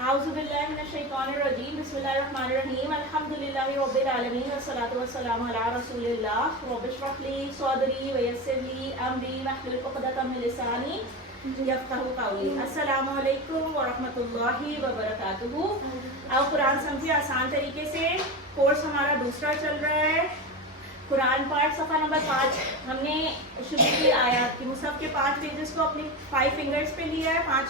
أعوذ بالله من الشيطان الرجيم بسم الله الرحمن الرحيم الحمد لله رب العالمين والصلاة والسلام على رسول الله رب اشرح لي صدري ويسر لي أمري واحلل عقدة من لساني يفقهوا قولي السلام علیکم ورحمۃ اللہ وبرکاتہ. اب قرآن سمجھے آسان طریقے سے. کورس ہمارا دوسرا چل رہا ہے. قرآن پارٹ صفحہ نمبر 5 ہم نے شروع کی آیات کی. مصحف کے 5 پیجز کو اپنے 5 فنگرز پہ لیا ہے, 5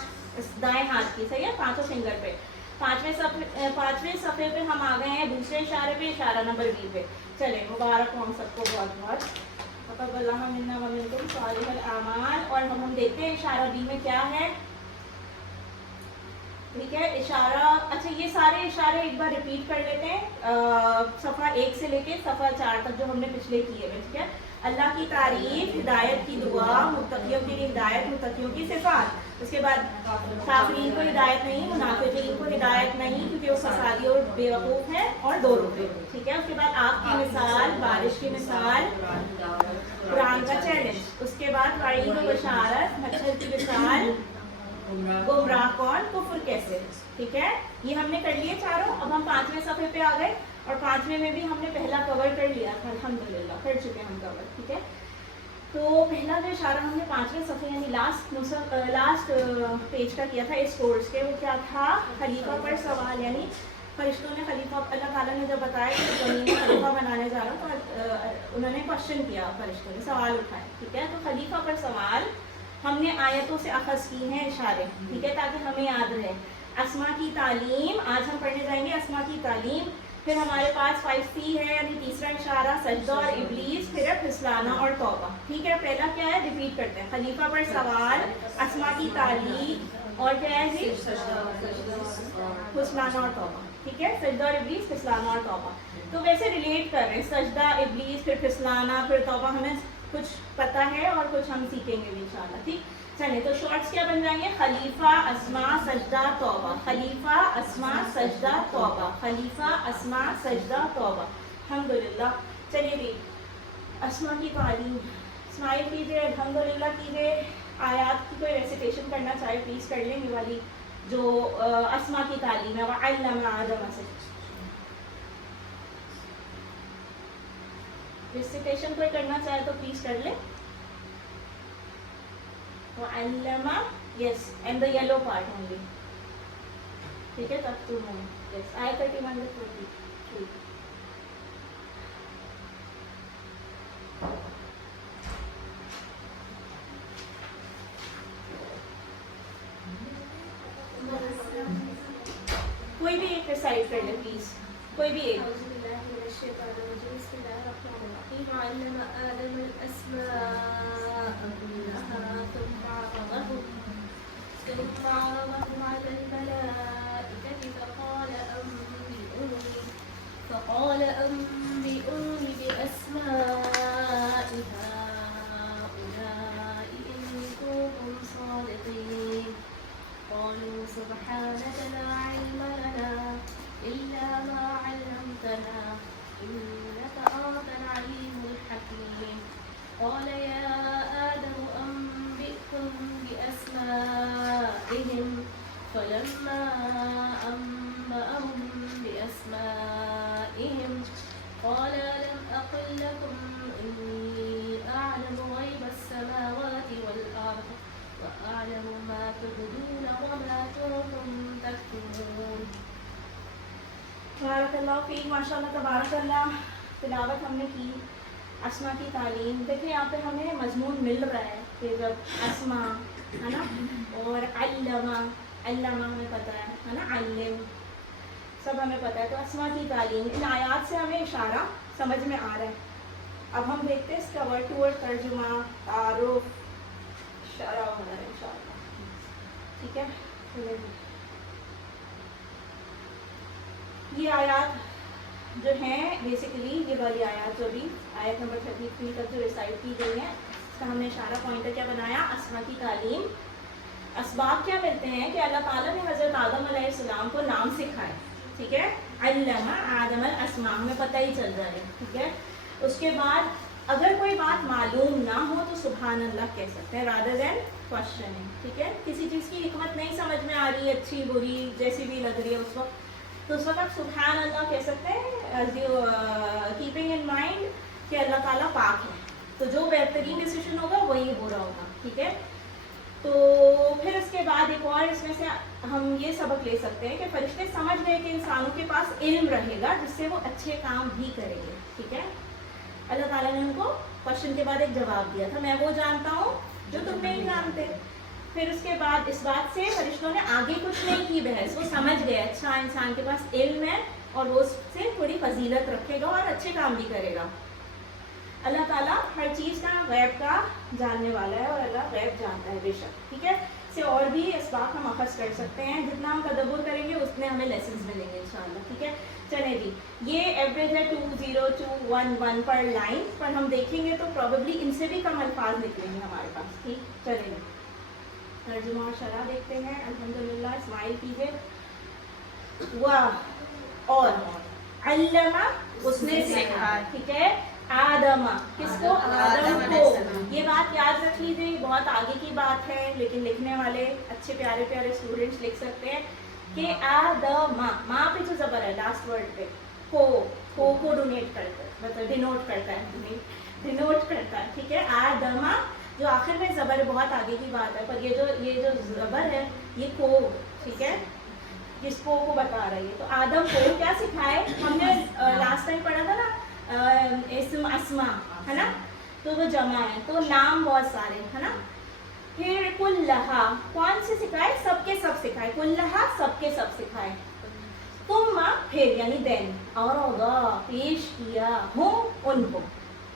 دائیں ہاتھ کی, صحیح ہے, 5 فنگر پہ. 5ویں صفحے پہ ہم آ گئے ہیں دوسرے اشارے پہ, اشارہ نمبر 20 پہ. چلیں مبارک ہو ہم سب کو بہت بہت. تقبل اللہ منا ومنکم صالح الاعمال. اور ہم دیکھتے ہیں اشارہ بی میں کیا ہے. ٹھیک ہے, اشارہ, اچھا یہ سارے اشارے ایک بار ریپیٹ کر لیتے ہیں صفحہ 1 سے لے کے صفحہ 4 تک جو ہم نے پچھلے کیے ہوئے. ٹھیک ہے, اللہ کی تعریف, ہدایت کی دعا, متقیوں کے لیے ہدایت, متقیوں کی صفات. اس کے بعد کافرین کو ہدایت نہیں, منافقین کو ہدایت نہیں کیونکہ وہ فسادی اور بیوقوف ہیں, اور 2 روپے. ٹھیک ہے, اس کے بعد آگ کی مثال, بارش کی مثال, قرآن کا چیلنج. اس کے بعد وعید و بشارت, مچھر کی مثال, گمراہ کون, کفر کیسے. ٹھیک ہے, یہ ہم نے کر لیے چاروں. اب ہم 5ویں صفحے پہ آ گئے, اور 5ویں میں بھی ہم نے پہلا کور کر لیا تھا, الحمدللہ کر چکے ہم کور. ٹھیک ہے, تو پہلا جو اشارہ ہم نے 5ویں صفحے یعنی لاسٹ پیج کا کیا تھا اس کورس کے, وہ کیا تھا, خلیفہ پر سوال. یعنی فرشتوں نے خلیفہ, اللہ تعالیٰ نے جب بتایا کہ زمین میں خلیفہ بنانے جا رہا ہوں, تو انہوں نے کوشچن کیا, فرشتوں نے سوال اٹھائے. ٹھیک ہے, تو خلیفہ پر سوال ہم نے آیتوں سے اخذ کی ہیں اشارے. ٹھیک ہے, تاکہ ہمیں یاد رہے. اسما کی تعلیم, آج ہم پڑھنے جائیں گے اسما کی تعلیم. پھر ہمارے پاس 5C ہے یعنی تیسرا اشارہ, سجدہ اور ابلیس, پھر ہے پھسلانا اور توبہ. ٹھیک ہے, پہلا کیا ہے, ریپیٹ کرتے ہیں. خلیفہ پر سوال, اسما کی تعلیم, اور کیا ہے جی, پھسلانا اور توبہ. ٹھیک ہے, سجدہ اور ابلیس, پھسلانا اور توبہ. تو ویسے ریلیٹ کر رہے ہیں, سجدہ, ابلیس, پھر پھسلانا, پھر توبہ. ہمیں کچھ پتہ ہے اور کچھ ہم سیکھیں گے بھی انشاءاللہ. ٹھیک, چلیں تو شارٹس کیا بن جائیں گے, خلیفہ, اسما, سجدہ, توبہ, خلیفہ, اسما, سجدہ, توبہ, خلیفہ, اسما, سجدہ, توبہ. الحمدللہ. چلیے جی, اسما کی تعلیم, اسماعیل کیجیے, الحمدللہ کیجیے. آیات کی کوئی ریسیٹیشن کرنا چاہے پلیز کر لیں, یہ والی جو اسما کی تعلیم ہے. وعلم آدم سے ریسیٹیشن کوئی کرنا چاہے تو پلیز کر لیں. وعلم, yes, and the yellow part only. ٹھیک ہے, تب تو ہوں. yes, آیت 31-33. کوئی بھی ایک ریسائٹ کر لیں پلیز, کوئی بھی ایک. علم آدم الأسماء كلها ثم عرضهم على الملائكة فقال أنبئوني بأسماء هؤلاء إن كنتم صادقين. قالوا سبحانك لا علم لنا إلا ما علمتنا إنك أنت العليم الحكيم. قال يا آدم أنبئهم بأسمائهم فلما أنبأهم بأسمائهم قال ألم أقل لكم إني أعلم غيب السماوات والأرض وأعلم ما تبدون وما كنتم تكتمون. بارک اللہ فیک, ماشاء اللہ تبارک اللہ. تلاوت ہم نے کی اسما کی تعلیم. دیکھیں یہاں پہ ہمیں مضمون مل رہا ہے کہ جب اسما ہے نا, اور علمہ, علمہ ہمیں پتہ ہے نا, علم سب ہمیں پتہ ہے. تو اسما کی تعلیم, ان آیات سے ہمیں اشارہ سمجھ میں آ رہا ہے. اب ہم دیکھتے ہیں اس کا ورڈ ٹو ورڈ ترجمہ, تعارف, اشارہ ہو رہا ہے انشاءاللہ. ٹھیک ہے, یہ آیات جو ہیں بیسیکلی, یہ والی آیات جو بھی آیت نمبر 33 تک جو ریسائٹ کی گئی ہیں, اس کا ہم نے اشارہ پوائنٹر کیا بنایا, اسما کی تعلیم. اسباب کیا ملتے ہیں کہ اللہ تعالیٰ نے حضرت آدم علیہ السلام کو نام سکھائے. ٹھیک ہے, علم آدم الاسماء, ہمیں پتہ ہی چل رہا ہے. ٹھیک ہے, اس کے بعد اگر کوئی بات معلوم نہ ہو تو سبحان اللہ کہہ سکتے ہیں, رادر دین क्वेश्चनिंग, ठीक है। किसी चीज़ की हिकमत नहीं समझ में आ रही है, अच्छी बुरी जैसी भी लग रही है उस वक्त, तो उस वक्त आप सुभान अल्लाह कह सकते हैं, कीपिंग इन माइंड कि अल्लाह ताला पाक है, तो जो बेहतरीन डिसीजन होगा वही बुरा होगा, ठीक है। तो फिर उसके बाद एक और इसमें से हम ये सबक ले सकते हैं कि फरिश्ते समझ गए कि इंसानों के पास इल्म रहेगा जिससे वो अच्छे काम भी करेंगे, ठीक है। अल्लाह ताला ने उनको क्वेश्चन के बाद एक जवाब दिया था, मैं वो जानता हूँ जो तुम नहीं जानते। फिर उसके बाद इस बात से फरिश्तों ने आगे कुछ नहीं की बहस, वो समझ गए अच्छा इंसान के पास इल्म है और वो उससे थोड़ी फजीलत रखेगा और अच्छे काम भी करेगा। अल्लाह ताला हर चीज़ का गैब का जानने वाला है और अल्लाह गैब जानता है बेशक, ठीक है। से और भी इसबाक हम अखज़ कर सकते हैं, जितना हम तदब्बुर करेंगे उतने हमें लेसन्स मिलेंगे इंशाअल्लाह, ठीक है। चलें जी, ये एवरेज है 20211 पर लाइन, पर हम देखेंगे तो प्रॉबेबली इनसे भी कम अल्फाज निकलेंगे हमारे पास, ठीक। चलें तर्जुमा और शरह देखते हैं। अल्हम्दुलिल्लाह, इस्माइल कीजिए। वाह और अल्लमा उसने सिखाया, ठीक है। आदमा किसको? आदम को। ये बात याद रख लीजिए, बहुत आगे की बात है, लेकिन लिखने वाले अच्छे प्यारे प्यारे स्टूडेंट्स लिख सकते हैं कि आदमा, माँ पे जो जबर है लास्ट वर्ड पे, को डोनेट करता है, मतलब डिनोट करता है, डिनोट करता है, ठीक है। आदमा जो आखिर में जबर है, बहुत आगे की बात है, पर ये जो जबर है ये को, ठीक है, जिसको को बता रही है। तो आदम को क्या सिखाए? हमने लास्ट टाइम पढ़ा था ना, इस्म अस्मा है ना, तो वो जमा है, तो नाम बहुत सारे है ना। फिर कुल्लहा कौन से सिखाए? सबके सब सिखाए, कुल्लहा सबके सब सिखाए। तुम फिर यानी देन, और पेश किया हूँ उनको,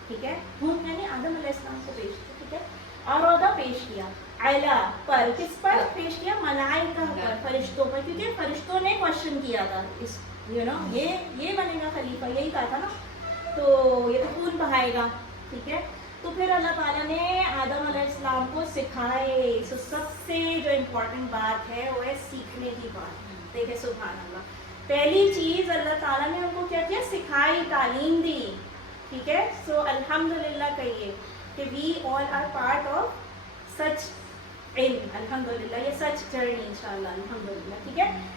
ठीक है। हूँ यानी आदम अलैहिस्सलाम को पेश किया, ठीक है। और पेश किया अला पर, किस पर पेश किया? मलाइका पर, फरिश्तों पर, क्योंकि फरिश्तों ने क्वेश्चन किया था इस ये बनेगा खलीफा, यही कहा था ना, तो ये तो खून बहाएगा, ठीक है। तो फिर अल्लाह ताला ने आदम अलैहिस्सलाम को सिखाए। तो सबसे जो इम्पोर्टेंट बात है वो है सीखने की बात। देखिए सुभान अल्लाह, पहली चीज़ अल्लाह ताला ने उनको क्या किया? सिखाई, तालीम दी, ठीक है। सो अल्हम्दुलिल्लाह कहिए कि we all are part of such इल्म, अल्हम्दुलिल्लाह, ये सच जर्नी इंशाअल्लाह, अल्हम्दुलिल्लाह, ठीक है।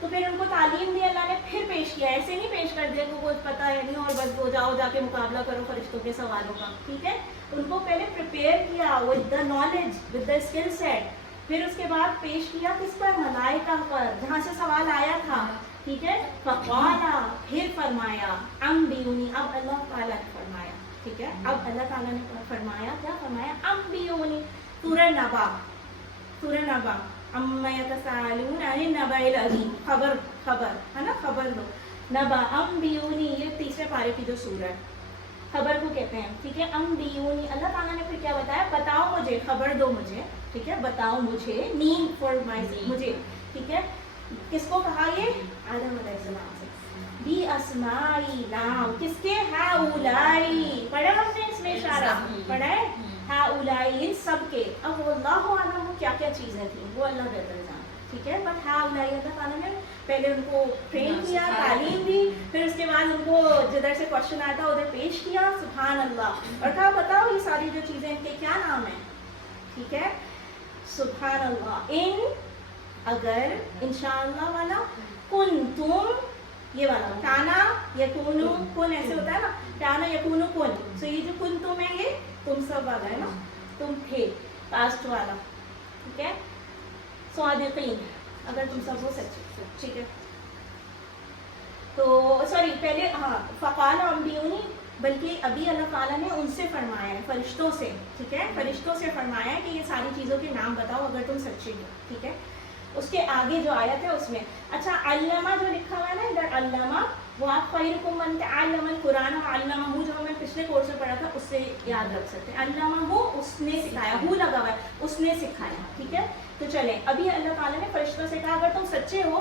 तो फिर उनको तालीम दी अल्लाह ने, फिर पेश किया, ऐसे नहीं पेश कर दिया को कुछ पता है नहीं और बस वो जाओ जाके मुकाबला करो फरिश्तों के सवालों का, ठीक है। उनको पहले प्रिपेयर किया with the knowledge, with the skill set, फिर उसके बाद पेश किया किस पर? मलाइका पर, जहाँ से सवाल आया था, ठीक है। फक़ाला फिर फरमाया, अम्बियूनी, अब अल्लाह ताला ने फरमाया, ठीक है। अब अल्लाह ताला ने फरमाया, क्या फरमाया? अम्बियूनी, सूरह नबा अम्मा यतसालून अनिन नबाइल अज़ीम, खबर है ना, खबर दो। नबा अम्बियूनी, ये तीसरे पारे की जो सूरह है, खबर को कहते हैं, ठीक है। अम्बियूनी, अल्लाह ताला ने फिर क्या बताया? बताओ मुझे, खबर दो मुझे, ठीक है, बताओ मुझे, नीम फॉर माई, मुझे, ठीक है। किसको कहा? ये आदम अलैहिस्सलाम से। बी अस्माई, नाम किसके? हाउलाई, पढ़ा हमने इसमें इशारा, पढ़ा है, हाउलाई, इन सब के। अब अल्लाह आलम क्या क्या चीज़ें थी वो अल्लाह बेहतर जानता, ठीक है। बट हाउलाई अल्लाह ताला ने पहले उनको ट्रेन किया, तालीम दी, फिर उसके बाद उनको जिधर से क्वेश्चन आया था उधर पेश किया, सुभान अल्लाह, और कहा बताओ ये सारी जो चीज़ें इनके क्या नाम है, ठीक है, सुभान अल्लाह। इन अगर, इंशाअल्लाह वाला, कुन तुम, ये वाला काना यकूनु, कुन ऐसे होता है ना, काना यकूनु कुन, तो ये जो कुन तुम है ये तुम सब वाला है ना, तुम थे, पास्ट वाला, ठीक है। सादिकीन, अगर तुम सब हो सच्चे, ठीक है। तो सॉरी, पहले हाँ, फ़क़ाल अम्बियूनी, बल्कि अभी अल्लाह ताला ने उनसे फरमाया है, फरिश्तों से, ठीक है, फरिश्तों से फरमाया है कि ये सारी चीज़ों के नाम बताओ अगर तुम सच्चे हो, ठीक है। उसके आगे जो आयत है उसमें, अच्छा अल्लमा जो लिखा हुआ है ना इधर, अल्लमा, वो आप खैरुकुम मन तअल्लमल कुरान और अल्लमहु जो हमें पिछले कोर्स में पढ़ा था उससे याद रख सकते हैं। अल्लमहु उसने सिखाया, हु लगा हुआ है, उसने सिखाया, ठीक है। तो चले, अभी अल्लाह ताला ने फरिश्तों से कहा अगर तुम सच्चे हो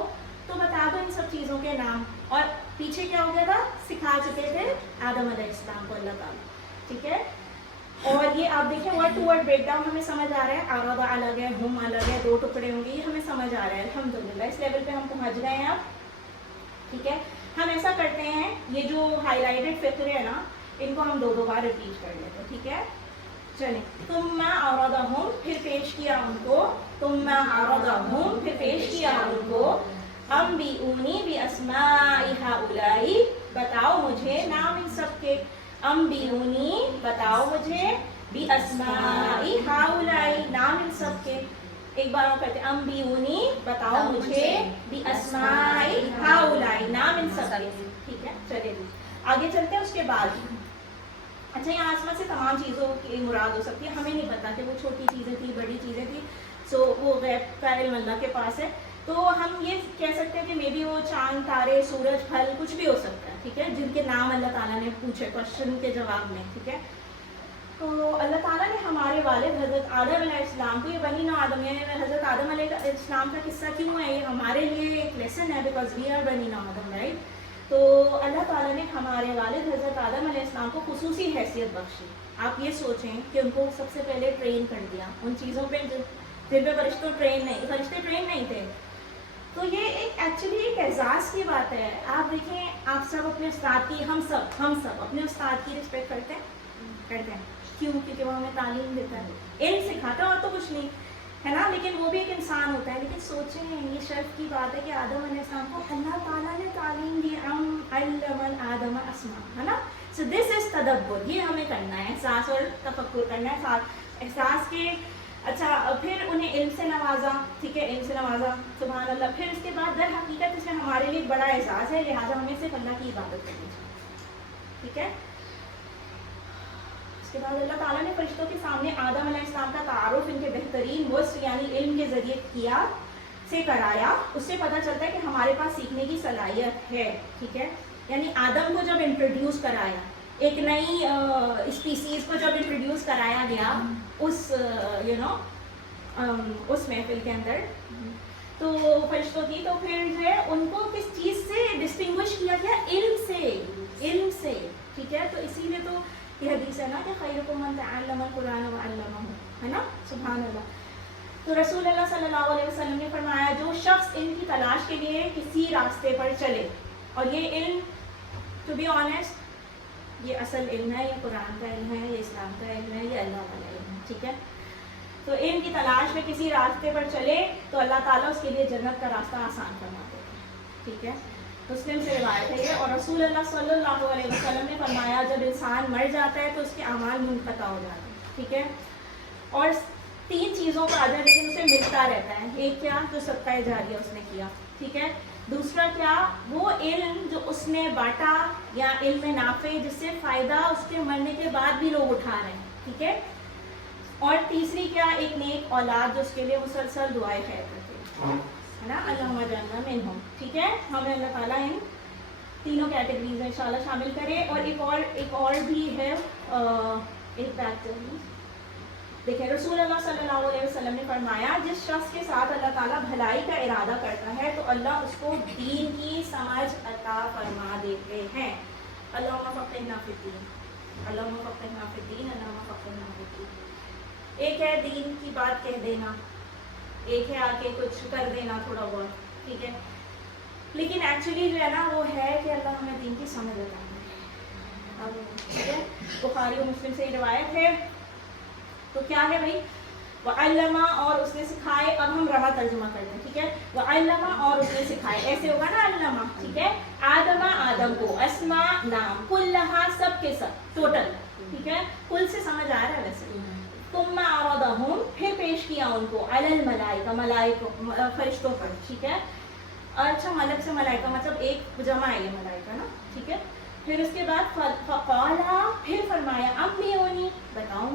तो बता दो इन सब चीज़ों के नाम, और पीछे क्या हो गया था? सिखा चुके थे आदम अलैहिस्सलाम को अल्लाह ताला, ठीक है। और ये आप देखें वर्ड टू वर्ड ब्रेकडाउन हमें समझ आ रहा है, आरादा अलग है, हुम अलग है, दो टुकड़े होंगे, ये हमें समझ आ रहा है अल्हम्दुलिल्लाह। इस लेवल पे हम पहुंच गए हैं अब, ठीक है। हम ऐसा करते हैं, ये जो हाईलाइटेड फिक्र है ना, इनको हम दो बार रिपीट कर लेते हैं, ठीक है। चले तुम्मा औरदहुम, फिर पेश किया उनको, तुम्मा औरदहुम, फिर पेश किया उनको, अम्बिऊनी बि अस्माइ हाउलाई, बताओ मुझे नाम इन सब के, अम्बिऊनी बताओ मुझे, बि अस्माइ हाउलाई नाम इन सब के। एक बार और कहते हैं अम्बिऊनी बताओ मुझे, बि अस्माइ हाउलाई नाम इन सब के। ठीक है, चलिए आगे चलते हैं। उसके बाद अच्छा, यहाँ आसमा से तमाम चीज़ों की मुराद हो सकती है, हमें नहीं पता कि वो छोटी चीज़ें थी बड़ी चीज़ें थी, सो वो गैब का इल्म अल्लाह के पास है। तो हम ये कह सकते हैं कि मे बी वो चांद तारे सूरज फल कुछ भी हो सकता है, ठीक है, जिनके नाम अल्लाह ताला ने पूछे क्वेश्चन के जवाब में। ठीक है, तो अल्लाह ताला ने हमारे वालिद हज़रत आदम अलैहिस्सलाम को, ये बनी ना आदम यानी हज़रत आदम अलैहिस्सलाम का किस्सा क्यों है, ये हमारे लिए एक लेसन है, बिकॉज वी आर बनी ना आदम, राइट। तो अल्लाह ताला ने हमारे वालिद हज़रत आदम अलैहिस्सलाम को खुसूसी हैसियत बख्शी। आप ये सोचें कि उनको सबसे पहले ट्रेन कर दिया उन चीज़ों पे जिन पे फरिश्ते ट्रेन नहीं थे। तो ये एक एक्चुअली एक एजाज़ की बात है। आप देखें, आप सब अपने उस्ताद की, हम सब अपने उस्ताद की रिस्पेक्ट करते हैं। क्यों? क्योंकि वो हमें तालीम देता है, इल्म सिखाता है, और तो कुछ नहीं है ना। लेकिन वो भी एक इंसान होता है। लेकिन सोचें, ये शर्फ की बात है कि आदम अलैहिस्सलाम को अल्लाह ताला ने तालीम दी, अल्लमल आदम अस्मा, है ना। सो दिस इज तदब्बुर, ये हमें करना है, एहसास और तफक्कुर करना है, साथ एहसास के। अच्छा, फिर उन्हें इल्म से नवाजा, ठीक है, इल्म से नवाजा, सुभान अल्लाह। फिर इसके बाद दर हकीकत इसमें हमारे लिए बड़ा एहसास है, लिहाजा हमें सिर्फ अल्लाह की इबादत करनी चाहिए। ठीक है, उसके बाद अल्लाह ताला ने फरिश्तों के सामने आदम अलैहिस्सलाम का तारुफ इनके बेहतरीन वस्फ यानी इल्म के ज़रिए किया से कराया। उससे पता चलता है कि हमारे पास सीखने की सलाहियत है। ठीक है, यानी आदम को जब इंट्रोड्यूस कराया, एक नई स्पीसीज़ को जब इंट्रोड्यूस कराया गया उस उस महफिल के अंदर, तो फरिश्तों की, तो फिर जो है उनको किस चीज़ से डिस्टिंग्विश किया गया? इल्म से। ठीक है, तो इसीलिए तो ये हदीस है ना कि खैरुकुम मन तअल्लमल कुरान व अल्लमहु, है ना, सुभान अल्लाह। तो रसूल अल्लाह सल्लल्लाहु अलैहि वसल्लम ने फरमाया, जो शख्स इल्म की तलाश के लिए किसी रास्ते पर चले, और ये इल्म टू बी ऑनेस्ट ये असल इल्म है, ये कुरान का इल्म है, ये इस्लाम का इल्म है, ये अल्लाह वाला इल्म है। ठीक है, तो इल्म की तलाश में किसी रास्ते पर चले तो अल्लाह ताला उसके लिए जन्नत का रास्ता आसान करवा देते हैं। ठीक है, मुस्लिम से रिवायत है ये। और रसूल अल्लाह सल्लल्लाहु अलैहि वसल्लम ने फरमाया, जब इंसान मर जाता है तो उसके अमाल मुनक़ता हो जाते हैं। ठीक है, और 3 चीज़ों का अजर लेकिन उसे मिलता रहता है। एक क्या? जो सदका जारिया उसने किया। ठीक है, दूसरा क्या? वो इल्म जो उसने बांटा या इल्म नाफे जिससे फ़ायदा उसके मरने के बाद भी लोग उठा रहे हैं। ठीक है, और तीसरी क्या? एक नेक औलाद जो उसके लिए मुसलसल दुआएं खैर करते हैं, है ना, अल्लाहुम्मा जअलना मिनहुम। ठीक है, हमें अल्लाह ताला इन तीनों कैटेगरीज में इंशाल्लाह शामिल करे। और एक और भी है, एक बात देखिए, रसूल अल्लाह सल्लल्लाहु अलैहि वसल्लम ने फरमाया, जिस शख्स के साथ अल्लाह ताला भलाई का इरादा करता है तो अल्लाह उसको दीन की समझ अता फरमा देते हैं। अल्लाहुम्मा फ़क़िहना फ़िद्दीन, अल्लाहुम्मा फ़क़िहना फ़िद्दीन, अल्लाहुम्मा फ़क़िहना फ़िद्दीन। एक है दीन की बात कह देना, एक है आके कुछ कर देना थोड़ा बहुत। ठीक है, लेकिन एक्चुअली जो है ना वो है कि अल्लाह हमें दीन की समझ अता करे। अब ठीक है, बुखारी और मुस्लिम से रिवायत है। तो क्या है भाई? वअल्लमा, और उसने सिखाए। अब हम रमा तर्जुमा करते हैं। ठीक है, वअल्लमा, और उसने सिखाए, ऐसे होगा ना अल्लमा। ठीक है, आदमा, आदम को, अस्मा, नाम, कुल्लहा, सब के सब, टोटल। ठीक है, कुल से समझ आ रहा है वैसे। तुम्मा अरदहुम, फिर पेश किया उनको, अलल मलाइका, मलाइका फरिश्तों पर। ठीक है, अच्छा, मलक से मलाइका मतलब एक जमा है ये मलाइका ना। ठीक है, फिर उसके बाद फ़क़ाला, फिर फरमाया, अम्बिऊनी, बताओ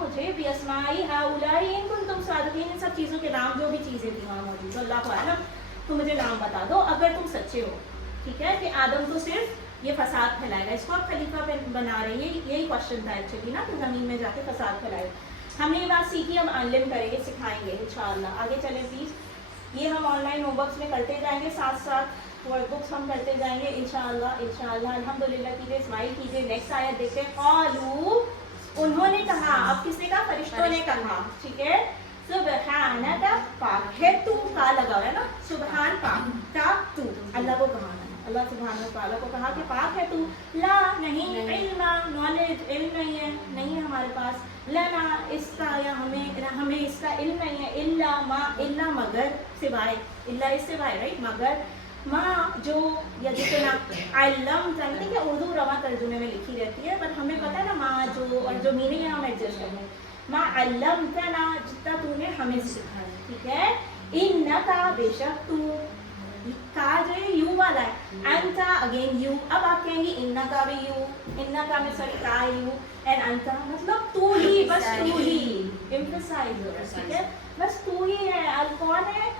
मुझे भी अस्माई हाउलाई इन कुंतुम सादिकीन, इन सब चीज़ों के नाम, जो भी चीज़ें थी वहाँ मौजूद, अल्लाहु आलम, तो मुझे नाम बता दो अगर तुम सच्चे हो। ठीक है, कि आदम तो सिर्फ ये फसाद फैलाएगा, इसको आप खलीफा बना रहे हैं, यही क्वेश्चन था एक्चुअली ना, कि ज़मीन में जाके फसाद फैलाएगा। हमने ये बात सीखी, हम आलिम करेंगे, सिखाएंगे इंशाअल्लाह। आगे चले प्लीज़, ये हम ऑनलाइन होमवर्क्स में करते जाएंगे, साथ साथ वर्कबुक्स हम करते जाएंगे इंशाअल्लाह। अल्हम्दुलिल्लाह कीजिए, इस्माइल कीजिए। नेक्स्ट आयत देखते हैं, क़ालू, उन्होंने कहा। अब किसने कहा? फरिश्तों ने कहा। ठीक है, सुबहानका, पाक है तू, का लगा हुआ है ना, सुबहान पाक, का तू, अल्लाह को कहा। अल्लाह सुब्हानहू व तआला को कहा कि पाक है तू, ला नहीं, इल्मा नॉलेज, इल्म नहीं है, नहीं है हमारे पास, लना इसका या हमें इसका इल्म नहीं है, इल्ला मा, इल्ला मगर, सिवाय, इल्ला इस सिवाय, राइट, मगर माँ जो या जितना अल्लम जानते कि उर्दू रवा तर्जुमे में लिखी रहती है, पर हमें पता है ना माँ जो, और जो मीनिंग है हम एडजस्ट कर लें, माँ अल्लम ना जितना तूने हमें सिखाया, ठीक है, इन्नका बेशक तू, का जो है यू वाला है, अंता अगेन यू, अब आप कहेंगे इन्ना का भी यू, इन्ना का में सॉरी का यू, एंड अंता मतलब तू ही, बस तू ही, एम्फसाइज हो रहा है, ठीक है, बस तू ही है। अल कौन है?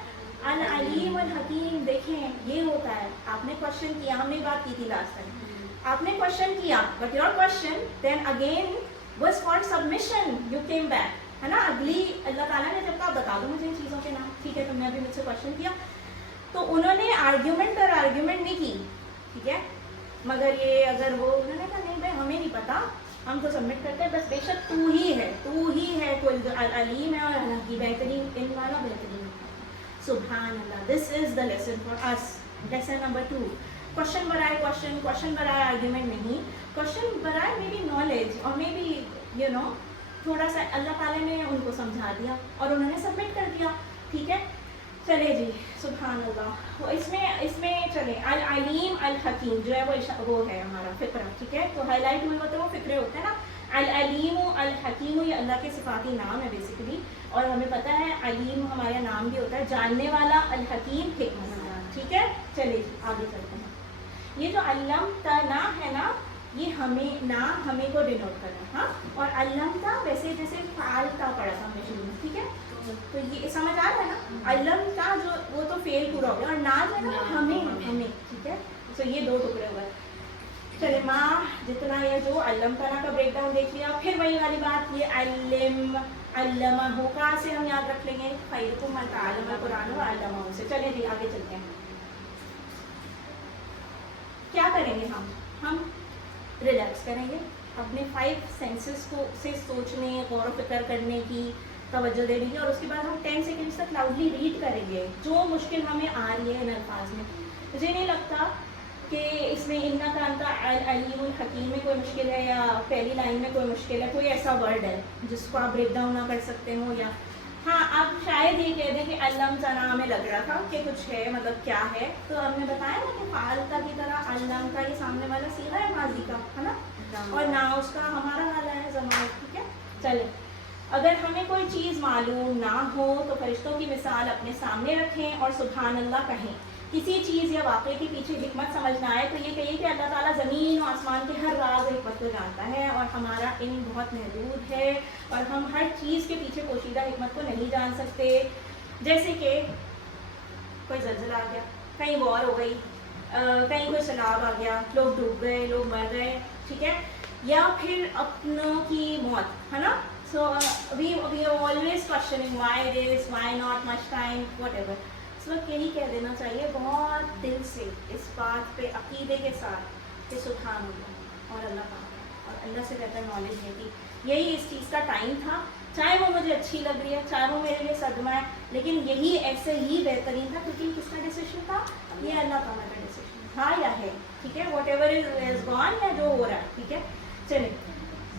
अल अलीम अल हकीम। देखें ये होता है, आपने क्वेश्चन किया, हमने बात की थी लास्ट टाइम, आपने क्वेश्चन किया, but your question then again was for submission, you came back, है ना, अगली अल्लाह ताला ने जब कहा बता दो मुझे इन चीज़ों के नाम, ठीक है, तुमने अभी मुझसे क्वेश्चन किया, तो उन्होंने आर्ग्यूमेंट पर आर्ग्यूमेंट नहीं की, ठीक है, मगर ये अगर वो उन्होंने कहा नहीं भाई हमें नहीं पता, हम तो सबमिट करते हैं, बस बेशक तू ही है कोई जो अलीम है और हकी बेहतरीन, इन वाला बेहतरीन, सुभान अल्लाह। This is the lesson for us, lesson number 2, question बनाए क्वेश्चन, क्वेश्चन बनाए आर्ग्यूमेंट नहीं, क्वेश्चन बनाए मे बी नॉलेज और मे बी यू नो थोड़ा सा अल्लाह ताला ने उनको समझा दिया और उन्होंने सबमिट कर दिया, ठीक है, चले जी, सुभान अल्लाह। वो इसमें चले अल अलीम अल हकीम जो है वो है हमारा फिक्रा, ठीक है, तो हाईलाइट हुए होते हैं वो फिक्रे होते हैं ना, अल अलीम अल हकीम, ये अल्लाह के सिफाती नाम है बेसिकली, और हमें पता है अलीम हमारा नाम भी होता है जानने वाला, अल हकीम हिकमत, ठीक है, चलिए जी आगे चलते हैं। ये जो अल्लम तना है ना, ये हमें को डिनोट करना, हाँ, और अल्लम था वैसे जैसे फाल का पढ़ा था हमने शुरू में, ठीक है, तो ये समझ आ रहा है ना, अल्लम का जो वो तो फेल पूरा हो गया, और ना जो है ना हमें, ठीक है, तो ये दो टुकड़े हो गए। चले माँ जितना ये जो अल्लम तना का ब्रेक डाउन देख लिया, फिर वही वाली बात, ये अल्लिम अल्लमा हो, कहाँ से हम याद रख लेंगे, खैरुकुम मन तअल्लमा कुरान व अल्लमाहु से। चले जी आगे चलते हैं, क्या करेंगे हम रिलैक्स करेंगे, अपने 5 सेंसेस को से सोचने, गौर फिक्र करने की तवज्जो दे देंगे, और उसके बाद हम 10 सेकेंड्स तक लाउडली रीड करेंगे जो मुश्किल हमें आ रही है इन अल्फाज में। मुझे नहीं लगता कि इसमें इन्ना का अंता अलीमुल हकीम में कोई मुश्किल है, या पहली लाइन में कोई मुश्किल है, कोई ऐसा वर्ड है जिसको आप ब्रेक डाउन ना कर सकते हो, या हाँ आप शायद ये कह दें कि अल्लम तना हमें लग रहा था कि कुछ है, मतलब क्या है, तो हमने बताया ना कि फालता की तरह अल्लम का ये सामने वाला सीधा है माजी का, है ना, और ना उसका हमारा वाला है ज़माना, ठीक है। चले, अगर हमें कोई चीज़ मालूम ना हो तो फरिश्तों की मिसाल अपने सामने रखें और सुभान अल्लाह कहें। किसी चीज़ या वाक़े के पीछे हिकमत समझना है तो ये कहिए कि अल्लाह ताला ज़मीन और आसमान के हर राज और हिकमत को जानता है, और हमारा इल्म बहुत महदूद है, और हम हर चीज़ के पीछे पोशीदा हिकमत को नहीं जान सकते। जैसे कि कोई ज़लज़ला आ गया, कहीं वॉर हो गई, कहीं कोई सैलाब आ गया, लोग डूब गए, लोग मर गए, ठीक है, या फिर अपनों की मौत, है ना। So we are always questioning why this, why not, much time, whatever. इस वक्त यही कह देना चाहिए बहुत दिल से, इस बात पे अकीदे के साथ कि सुभान अल्लाह और अल्लाह पाक है, और अल्लाह से बेहतर नॉलेज है कि यही इस चीज़ का टाइम था, चाहे वो मुझे अच्छी लग रही है, चाहे वो मेरे लिए सदमा है, लेकिन यही ऐसे ही बेहतरीन था, क्योंकि किसका डिसीजन था, ये अल्लाह ताला का डिसीजन था या है, ठीक है, वॉट एवर इज गॉन, या जो हो रहा है, ठीक है। चलिए,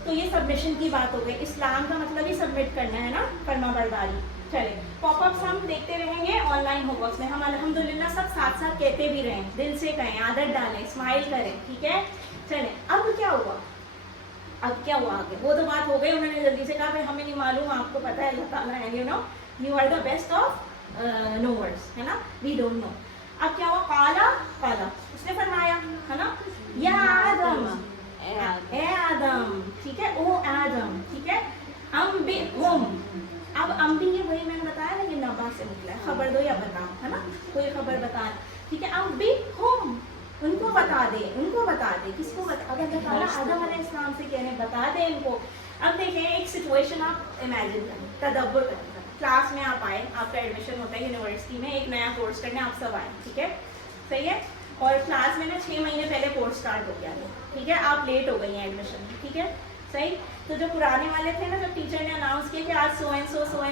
तो ये सबमिशन की बात हो गई, इस्लाम का मतलब ही सबमिट करना है ना, फर्मा बरदारी। चले, पॉपअप्स हम देखते रहेंगे ऑनलाइन होमवर्क्स में, हम अल्हम्दुलिल्लाह सब साथ साथ कहते भी रहें, दिल से कहें, आदत डालें, स्माइल करें, ठीक है। चले, अब क्या हुआ आगे, वो तो बात हो गई, उन्होंने जल्दी से कहा भाई हमें नहीं मालूम, आपको पता है अल्लाह ताला है, you know you are the best of knowers, है ना, वी डोंट नो। अब क्या हुआ, काला उसने फरमाया, है ना, या आदम, ए आदम, ठीक है, ओ आदम, ठीक है, हम भी हम, अब हम भी ये वही मैंने बताया ना कि नबा से निकला है, खबर दो या बताओ, है ना, कोई खबर बता, ठीक है, हम भी हम, उनको बता दे, किसको बता, अगर ताला आदम अलैहिस्सलाम से कह रहे हैं बता दे इनको। अब देखें एक सिचुएशन आप इमेजिन करें, तदब्बर करें, क्लास में आप आए, आपका एडमिशन होता है यूनिवर्सिटी में, एक नया कोर्स करने आप सब आए, ठीक है, सही है, और क्लास में ना 6 महीने पहले कोर्स स्टार्ट हो गया है, ठीक है, आप लेट हो गई हैं एडमिशन में, ठीक है, सही। तो जो पुराने वाले थे ना, जब टीचर ने अनाउंस किया कि आज सो एंड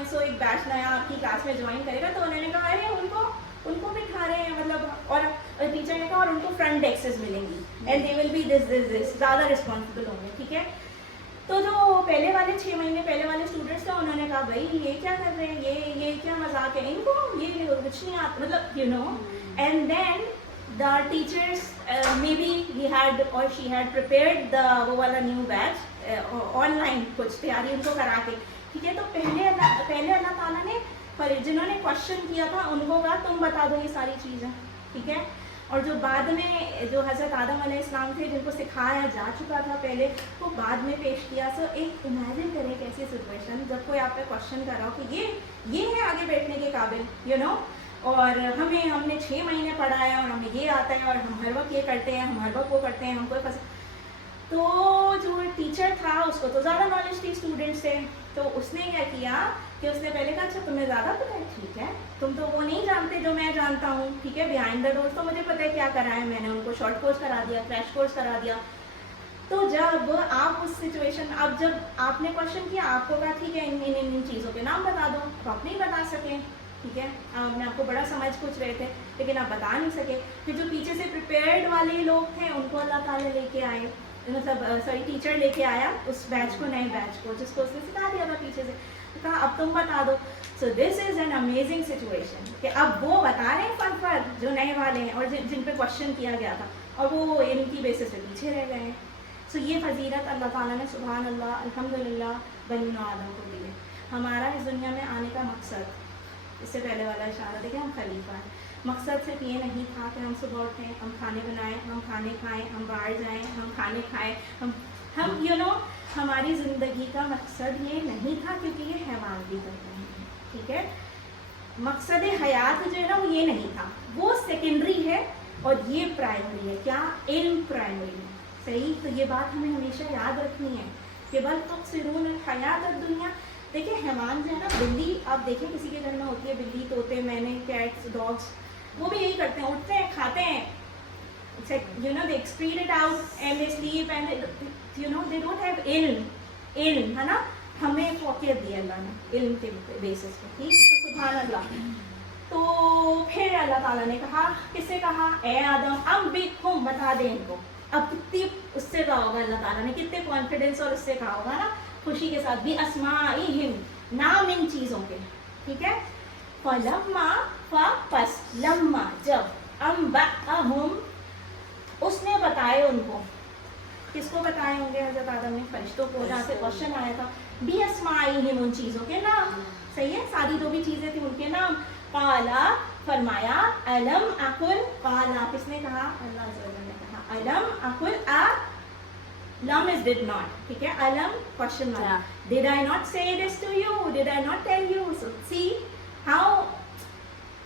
सो एक बैच नया आपकी क्लास में ज्वाइन करेगा, तो उन्होंने कहा अरे उनको बिठा रहे हैं, मतलब, और टीचर ने कहा और उनको फ्रंट एक्सेस मिलेंगी, and they will be this ज़्यादा रिस्पॉन्सिबल होंगे, ठीक है। तो जो पहले वाले 6 महीने पहले वाले स्टूडेंट्स थे, उन्होंने कहा भाई ये क्या कर रहे हैं, ये क्या मजाक है, इनको ये कुछ नहीं आता, मतलब you know. And then the teachers maybe he had or she had prepared the वो वाला new batch online, कुछ तैयारी उनको करा के, ठीक है। तो पहले अल्लाह ताला ने पर जिन्होंने क्वेश्चन किया था उनको कहा तुम बता दो ये सारी चीज़ें, ठीक है। और जो बाद में जो हज़रत आदम अलैहिस्सलाम थे जिनको सिखाया जा चुका था पहले, वो बाद में पेश किया। सो एक इमेजिन करें कैसी सिचुएशन जब कोई आप पे क्वेश्चन कर रहा हो कि ये है आगे बैठने के काबिल, यू नो, और हमने 6 महीने पढ़ा है और हमें ये आता है और हम हर वक्त ये करते हैं, हम हर वक्त वो करते हैं, हमको तो जो टीचर था उसको तो ज़्यादा नॉलेज थी स्टूडेंट्स से, तो उसने क्या किया कि उसने पहले कहा अच्छा तुम्हें ज़्यादा पता है, ठीक है, तुम तो वो नहीं जानते जो मैं जानता हूँ, ठीक है, बिहाइंड द डोर्स तो मुझे पता है क्या करा है मैंने, उनको शॉर्ट कोर्स करा दिया, क्रैश कोर्स करा दिया। तो जब आप उस सिचुएशन, अब जब आपने क्वेश्चन किया, आपको कहा ठीक है इन चीज़ों के नाम बता दो, तो आप नहीं बता सके, ठीक है, आपने आपको बड़ा समझ पूछ रहे थे लेकिन आप बता नहीं सके। फिर जो पीछे से प्रिपेयर्ड वाले लोग थे उनको अल्लाह ताला लेके आए, मतलब सॉरी टीचर लेके आया उस बैच को, नए बैच को, जिसको उसने सिखा दिया था पीछे से, तो कहा अब तुम बता दो। So this is an amazing situation कि अब वो बता रहे हैं फन जो नए वाले हैं और जिन पे क्वेश्चन किया गया था, और वो इनकी बेसिस पे पीछे रह गए हैं। सो ये फजीलत अल्लाह ताला ने सुभान अल्लाह अल्हम्दुलिल्लाह बनी आदम को दी है। हमारा इस दुनिया में आने का मकसद, इससे पहले वाला इशारा देखिए, हम खलीफा हैं। मकसद सिर्फ ये नहीं था कि हम सुबह उठें, हम खाने बनाएं, हम खाने खाएं, हम बाहर जाएं, हम खाने खाएं, हम यू नो, हमारी ज़िंदगी का मकसद ये नहीं था, क्योंकि ये हैवान भी कर रहे हैं, ठीक है। मकसद हयात जो है ना वो ये नहीं था, वो सेकेंडरी है और ये प्राइमरी है। क्या? इल्म प्राइमरी है, सही। तो ये बात हमें हमेशा याद रखनी है कि बल तुक्सिरून हयात दुनिया। देखिए हैवान जो है ना, बिल्ली आप देखें किसी के घर में होती है, बिल्ली, तोते, मैने, कैट्स, डॉग्स, वो भी यही करते हैं, उठते हैं, खाते हैं, you know, they excrete it out and they sleep and you know they don't have इल्म, है ना। हमें फौकियत दी अल्लाह ने इल्म के बेसिस पे, ठीक। तो सुभान अल्लाह। तो फिर अल्लाह ताला ने कहा, किससे कहा? ए आदम अब भी तुम बता दे इनको। अब कितनी उससे कहा होगा अल्लाह ताला ने, कितने कॉन्फिडेंस और उससे कहा होगा ना, खुशी के साथ भी, अस्माइहिम, नाम इन चीज़ों के, ठीक है। फलम्मा फस लम्मा, जब अम्बअहुम, उसने बताए उनको, किसको बताए होंगे? हज़रत आदम ने फरिश्तों को, जहाँ से क्वेश्चन आया था, बी अस्माइहिम, उन चीज़ों के नाम, सही है, सारी जो भी चीज़ें थी उनके नाम। काला, फरमाया, अलम अकुल, काला किसने कहा? अल्लाह ने कहा, अलम अकुल, lam is did not, ठीक है, alam question mark, did I not say this to you, did I not tell you? So see how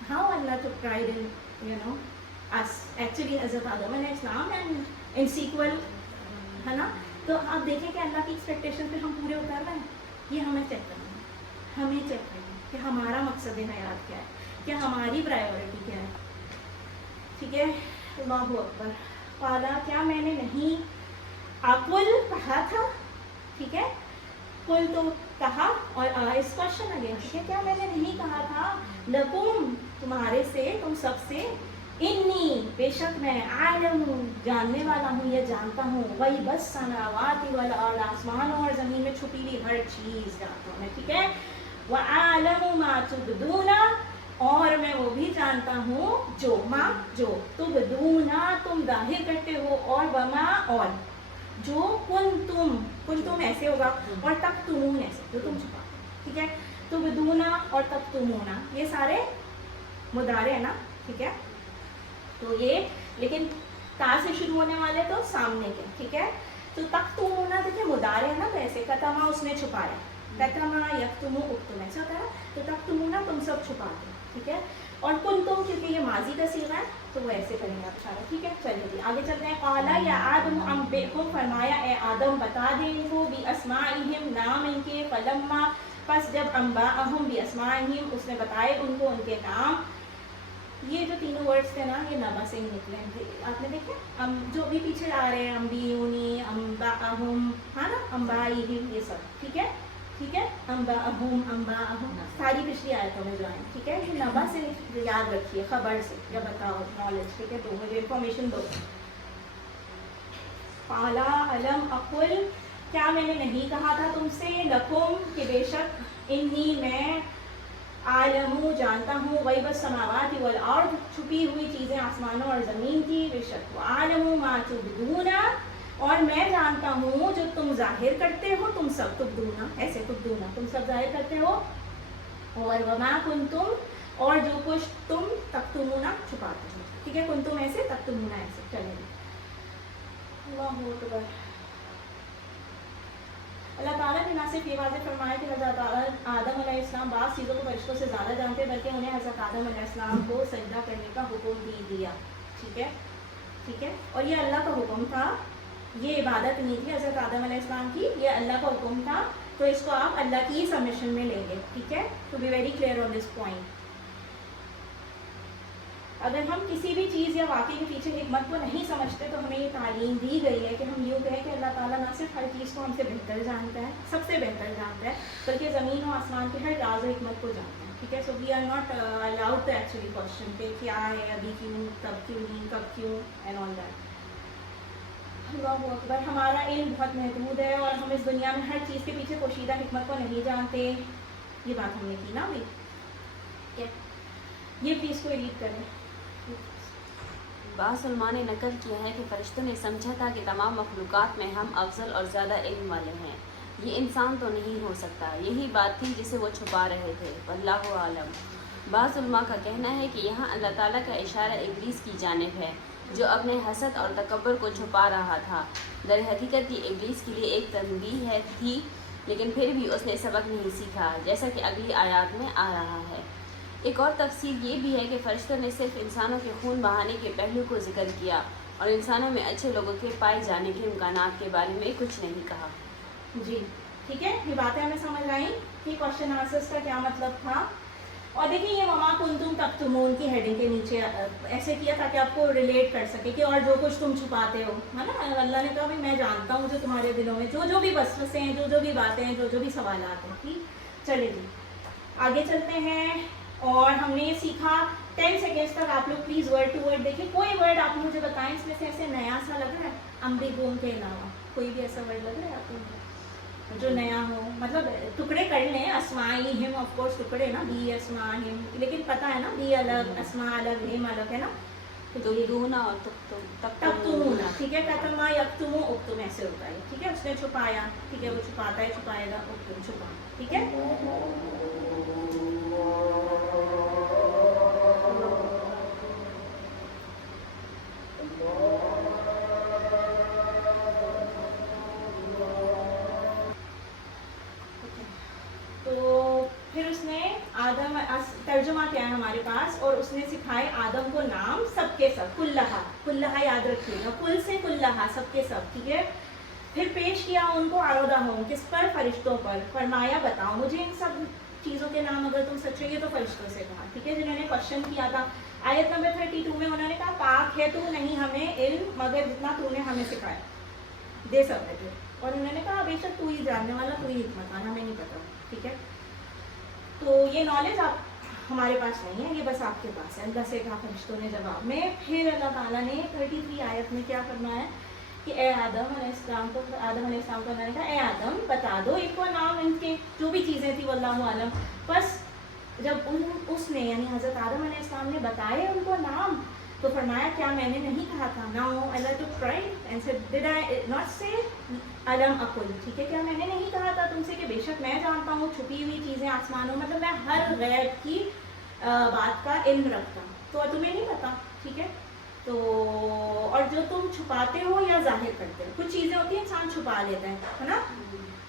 Allah took pride in, you know, us, actually Hazrat Adam अलैहिस्सलाम and in sequel, है ना। तो आप देखें कि अल्लाह की expectation पे हम पूरे उतर रहे हैं, ये हमें चेक करना है, हमें चेक करना है कि हमारा मकसद हयात क्या है, क्या हमारी प्रायोरिटी क्या है, ठीक है। अल्लाहु अकबर। काला, क्या मैंने नहीं, अकुल कहा था, ठीक है, कुल तो कहा, और इस क्वेश्चन अगेन, ठीक है, क्या मैंने नहीं कहा था, लकुम, तुम्हारे से, तुम सबसे, इन्नी, बेशक मैं, आलम, जानने वाला हूँ, ये जानता हूँ, वही बस समावाति वल अर्द, आसमानों और ज़मीन में छुपी हुई हर चीज़ जानता हूँ मैं, ठीक है। व आलमु मा तुबदूना, और मैं वो भी जानता हूँ जो, माँ जो, तुबदूना तुम जाहिर करते हो, और वमा, और जो, कुन तुम ऐसे होगा, और तक तुमून ऐसे, जो तुम छुपा, ठीक है। तो बदूना और तक तुमूना, ये सारे मुदारे है ना, ठीक है। तो ये, लेकिन ता से शुरू होने वाले तो सामने के, ठीक है। तो तक तुमूना देखिए मुदारे है ना, तो ऐसे, कतमा उसने छुपाया, कतमा यक्तुमु उक्तुम, ऐसा होता है। तो तक तुमूना तुम सब छुपाते, ठीक है। और कुन तुम, क्योंकि ये माजी का सीगा है तो वो ऐसे करेंगे इशारा, ठीक है। चलिए जी आगे चलते हैं। काला या आदम अम्बिहुम, फरमाया ए आदम बता दे इनको, बी अस्माइहिम, नाम इनके, फलम्मा, बस जब, अम्बाअहुम बी अस्माइहिम, उसने बताए उनको उनके नाम। ये जो तीनों वर्ड्स थे ना, ये नबा से ही निकले, आपने देखे, जो भी पीछे आ रहे हैं, अम्बियूनी, अम्बाअहुम, है ना, अम्बाइहिम, ये सब, ठीक है, ठीक है। अम्बाअहुम, अम्बाअहुम, सारी पिछली आयतों में जो आए, ठीक है। ये नबा से याद रखिए, खबर से, या बताओ, नॉलेज, ठीक है, तो मुझे इन्फॉर्मेशन दो, क़ाला अलम अक़ुल, क्या मैंने नहीं कहा था तुमसे, लकुम कि बेशक, इन्नी मैं, आलमू जानता हूँ, ग़ैब समावाति वल अर्द छुपी हुई चीज़ें आसमानों और ज़मीन की, बेशक, व आलमू मा तुबदूना, और मैं जानता हूँ जो तुम जाहिर करते हो, तुम सब तुबदूना, ऐसे तुबदूना तुम सब जाहिर करते हो, और वमा कुंतुम, और जो कुछ तुम तक्तुमूना छुपाते हो, ठीक है, कुंतुम ऐसे तक्तुमूना ऐसे, चलेगा। अल्लाहु अकबर। अल्लाह ताला ने ना सिर्फ ये वाज़ेह फरमाया कि हज़रत आदम अलैहिस्सलाम बाज़ चीज़ों को फरिश्तों से ज़्यादा जानते हैं, बल्कि उन्हें हज़रत आदम अलैहिस्सलाम को सजदा करने का हुक्म भी दिया, ठीक है, ठीक है, और ये अल्लाह का हुक्म था, ये इबादत नहीं थी हज़रत आदम अलैहिस्सलाम की, ये अल्लाह का हुक्म था, तो इसको आप अल्लाह की सबमिशन में लेंगे, ठीक है, to be very clear on this point. अगर हम किसी भी चीज़ या वाक़े के पीछे हिकमत को नहीं समझते तो हमें ये तालीम दी गई है कि हम यूँ कहें कि अल्लाह ताला ना सिर्फ हर चीज़ को हमसे बेहतर जानता है, सबसे बेहतर जानता है, बल्कि ज़मीन और आसमान के हर राज और हिकमत को जानता है, ठीक है। So we are not allowed to actually question कि क्या है, अभी क्यों, तब क्यों नहीं, कब क्यों, एंड ऑल दैट। अल्लाहु अकबर। हमारा इल्म बहुत महदूद है और हम इस दुनिया में हर चीज़ के पीछे पोशीदा हिकमत को नहीं जानते, ये बात हमने की ना अभी, ठीक है। ये प्लीज़ कोई रीड करें। बाज़ उलमा ने नकल किया है कि फ़रिश्तों ने समझा था कि तमाम मखलूक़ात में हम अफजल और ज़्यादा इल्म वाले हैं, ये इंसान तो नहीं हो सकता, यही बात थी जिसे वो छुपा रहे थे, वल्लाहु आलम। बाज़ उलमा का कहना है कि यहाँ अल्लाह ताला का इशारा इब्लीस की जानिब है, जो अपने हसद और तकब्बर को छुपा रहा था। दर हकीकत ये इब्लीस के लिए एक तंबीह थी, लेकिन फिर भी उसने सबक नहीं सीखा, जैसा कि अगली आयत में आ रहा है। एक और तफसील ये भी है कि फ़रिश्तों ने सिर्फ इंसानों के खून बहाने के पहलू को जिक्र किया और इंसानों में अच्छे लोगों के पाए जाने के इम्कानात के बारे में कुछ नहीं कहा। जी, ठीक है, ये बातें हमें समझ आई कि क्वेश्चन आंसर्स का क्या मतलब था। और देखिए ये वमा कुंतुम तक्तुमून की हेडिंग के नीचे ऐसे किया ताकि आपको रिलेट कर सके कि और जो कुछ तुम छुपाते हो, है ना, अल्लाह ने कहा भाई मैं जानता हूँ जो तुम्हारे दिलों में जो भी वसवसे हैं, जो भी बातें हैं, जो भी सवालात हैं, ठीक। चलिए जी आगे चलते हैं। और हमने ये सीखा 10 सेकेंड्स तक आप लोग प्लीज़ वर्ड टू वर्ड देखिए, कोई वर्ड आप मुझे बताएं इसमें से ऐसे नया सा लग रहा है, अम्बी गोम के अलावा कोई भी ऐसा वर्ड लग रहा है आपको जो नया हो, मतलब टुकड़े कर लें, अस्माई हिम ऑफ कोर्स टुकड़े ना, बी अस्मा हिम, लेकिन पता है ना बी अलग, अस्मा अलग, हिम अलग, है ना, तुबदूना और तक्तुमूना, ठीक है, कतमा यक्तुमु उक्तुम ऐसे होता है, ठीक है, उसने छुपाया, ठीक है, वो छुपाता है, छुपाएगा, उक्तुम छुपा, ठीक है। तर्जुमा क्या है हमारे पास, और उसने सिखाए आदम को नाम सबके सब, कुल्लहा, कुल्लहा याद रखिएगा, कुल से कुल्लहा सबके सब, ठीक है। फिर पेश किया उनको आरोदाहों, किस पर, फरिश्तों पर, फरमाया बताओ मुझे इन सब चीज़ों के नाम, अगर तुम सच्चे ये तो फरिश्तों से कहा, ठीक है, जिन्होंने क्वेश्चन किया था आयत नंबर 32 में, उन्होंने कहा पाक है तू नहीं हमें इल्म मगर जितना तूने हमें सिखाया दे सकते थे, और उन्होंने कहा बेशक तू ही जानने वाला, तू ही हिकमत वाला, हमें नहीं पता, ठीक है। तो ये नॉलेज आप हमारे पास नहीं है, ये बस आपके पास है, अल्लाह से कहा फरिश्तों ने जवाब में। फिर अल्लाह ताला ने 33 आयत में क्या करना है कि ए आदम अलैहिस्सलाम को, आदम अलैहिस्सलाम को उन्होंने कहा ए आदम बता दो इनको नाम इनके जो भी चीज़ें थी, वल्लाहु आलम। बस जब उसने यानी हज़रत आदम अलैहिस्सलाम ने बताए उनको नाम, तो फरमाया क्या मैंने नहीं कहा था, now Allah to try and said did I not say अलम अकुल, ठीक है, क्या मैंने नहीं कहा था तुमसे कि बेशक मैं जानता हूँ छुपी हुई चीज़ें आसमानों, मतलब मैं हर गैब की बात का इल्म रखता हूँ, तो तुम्हें नहीं पता, ठीक है। तो और जो तुम छुपाते हो या जाहिर करते हो, कुछ चीज़ें होती हैं इंसान छुपा लेता है ना,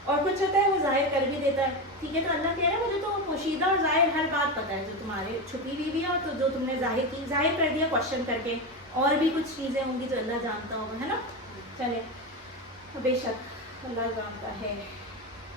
और कुछ होता है वो जाहिर कर भी देता है, ठीक है। तो अल्लाह कह रहा है मुझे तो पोशीदा और जाहिर हर बात पता है, जो तुम्हारे छुपी हुई भी है और तो जो तुमने जाहिर की, जाहिर कर दिया क्वेश्चन करके, और भी कुछ चीज़ें होंगी जो अल्लाह जानता होगा, है ना। चले बेशक अल्लाह जानता है,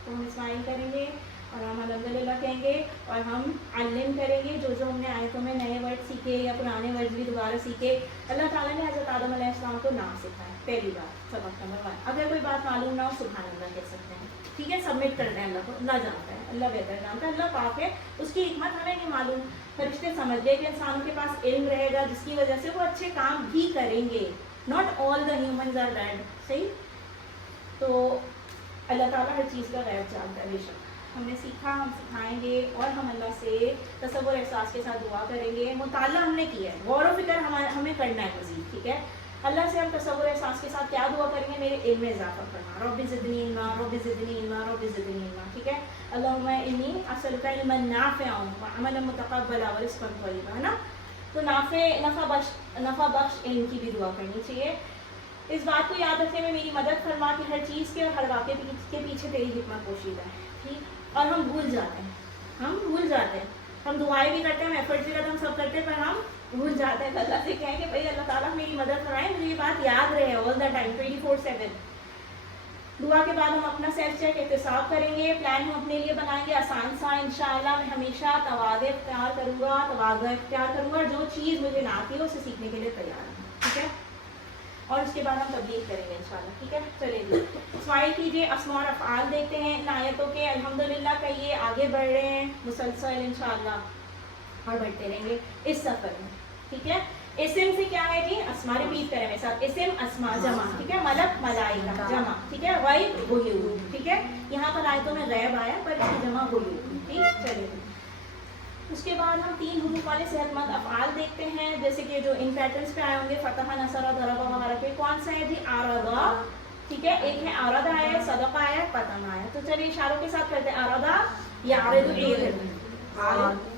तो हम इस्माइल करेंगे और हम अल्हम्दुलिल्लाह कहेंगे और हम अल्लिम करेंगे, जो जो हमने आयतों में नए वर्ड सीखे या पुराने वर्ड भी दोबारा सीखे। अल्लाह ताला ने हज़रत आदम अलैहिस्सलाम को नाम सिखाया, पहली बात, सबक नंबर 1। अगर कोई बात मालूम ना हो सुभान अल्लाह कह सकते हैं, ठीक है, सबमिट कर दें अल्लाह को, अल्लाह जानता है, अल्लाह बेहतर जानता है, अल्लाह पाक है, उसकी हिकमत हमें नहीं मालूम। फरिश्ते समझ गए कि इंसानों के पास इल्म रहेगा जिसकी वजह से वो अच्छे काम भी करेंगे, not all the humans are bad. صحیح. تو اللہ تعالیٰ ہر چیز کا غیب جانتا ہے بے شک. ہم نے سیکھا, ہم سکھائیں گے, اور ہم اللہ سے تصور احساس کے ساتھ دعا کریں گے. مطالعہ ہم نے کیا ہے, غور و فکر ہمیں کرنا ہے مزید, ٹھیک ہے. اللہ سے ہم تصور احساس کے ساتھ کیا دعا کریں گے؟ میرے علم میں اضافہ کرنا. رب زدنی علما, رب زدنی علما, رب زدنی علما, ٹھیک ہے. اللہم انی اسألک علما نافعا وعملا متقبلا ورزقا طیبا, ہے نا. تو نفع بخش علم کی بھی دعا کرنی چاہیے. اس بات کو یاد رکھنے میں میری مدد فرما کہ ہر چیز کے اور ہر واقعے کے پیچھے تیری حکمت پوشیدہ ہے, ٹھیک. اور ہم بھول جاتے ہیں, ہم دعائیں بھی کرتے ہیں, ہم ایفرٹس بھی کرتے ہیں, ہم سب کرتے ہیں, پر ہم بھول جاتے ہیں. اللہ سے کہیں کہ بھائی اللہ تعالیٰ میری مدد فرمائے, مجھے یہ بات یاد رہے آل دا ٹائم 24/7. دعا کے بعد ہم اپنا سیلف چیک احتساب کریں گے. پلان ہم اپنے لیے بنائیں گے آسان سا انشاءاللہ. میں ہمیشہ تواضع اختیار کروں گا, جو چیز مجھے نہ آتی ہے اسے سیکھنے کے لیے تیار ہوں, ٹھیک ہے. اور اس کے بعد ہم تبلیغ کریں گے انشاءاللہ, ٹھیک ہے. چلے جی, اسماعیل کیجیے. اسماء اور افعال دیکھتے ہیں ان آیتوں کے. الحمدللہ کہیے, آگے بڑھ رہے ہیں مسلسل انشاءاللہ, اور بڑھتے رہیں گے اس سفر میں, ٹھیک ہے. اسم سے کیا ہے جی؟ اسماء. ریپیٹ کریں میرے ساتھ. اسم اسماء جمع, ٹھیک ہے. ملک ملائکہ جمع, ٹھیک ہے. غیب غیوب, ٹھیک ہے. یہاں پر آیتوں میں غیب آیا پر اس کی جمع غیوب, ٹھیک. چلیے اس کے بعد ہم 3 حروف والے صحت مند افعال دیکھتے ہیں, جیسے کہ جو ان پیٹرنس پہ آئے ہوں گے, فتح, نصر, ضرب وغیرہ پہ. کون سا ہے جی؟ آردا, ٹھیک ہے. ایک ہے آردا آیا, صدقہ آیا, پتن آیا. تو چلیے اشاروں کے ساتھ کرتے ہیں. آردا یعرض عرض,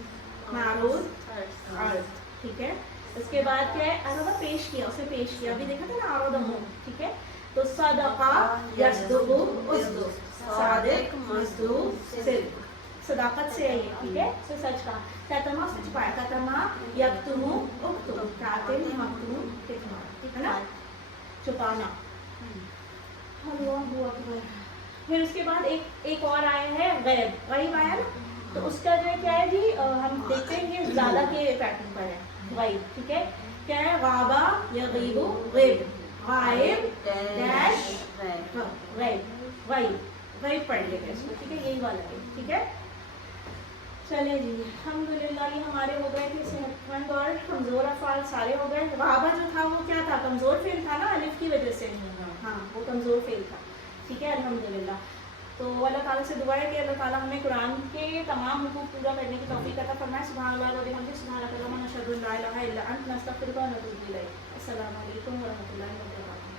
معروض عرض, ٹھیک ہے. اس کے بعد کیا ہے؟ آردا پیش کیا, اسے پیش کیا, ابھی دیکھا تھا نا آردا ہو, ٹھیک ہے. تو صدقہ یصدق اصدق, صادق مصدوق صدق, صداقت سے ہے یہ, ٹھیک ہے. تو سچ کا. کتما سے چھپایا, کتما یکتم اکتم, کاتب مکتوم کتما, ٹھیک ہے نا, چھپانا. اللہ اکبر. پھر اس کے بعد ایک اور آیا ہے غیب, غیب آیا نا. تو اس کا جو ہے کیا ہے جی, ہم دیکھتے ہیں یہ زیادہ کے پیٹرن پر ہے غیب, ٹھیک ہے. کیا ہے؟ غابہ یغیب غیب, غائب ڈیش غیب, غیب پڑھ لیں گے اس کو, ٹھیک ہے. یہی والا ہے, ٹھیک ہے. چلے جی الحمدللہ یہ ہمارے ہو گئے تھے صحت مند اور کمزور افعال سارے ہو گئے. غابہ جو تھا وہ کیا تھا؟ کمزور فعل تھا نا, الف کی وجہ سے, ہاں وہ کمزور فعل تھا, ٹھیک ہے. الحمدللہ. تو اللہ تعالیٰ سے دعا ہے کہ اللہ تعالیٰ ہمیں قرآن کے تمام حقوق پورا کرنے کی توفیق عطا فرمائے. سبحان اللہ و بحمدہ, سبحانک اللہم نشہد ان لا الہ الا انت, نستغفرک و نتوب الیک. السلام علیکم و رحمۃ اللہ وبرکاتہ.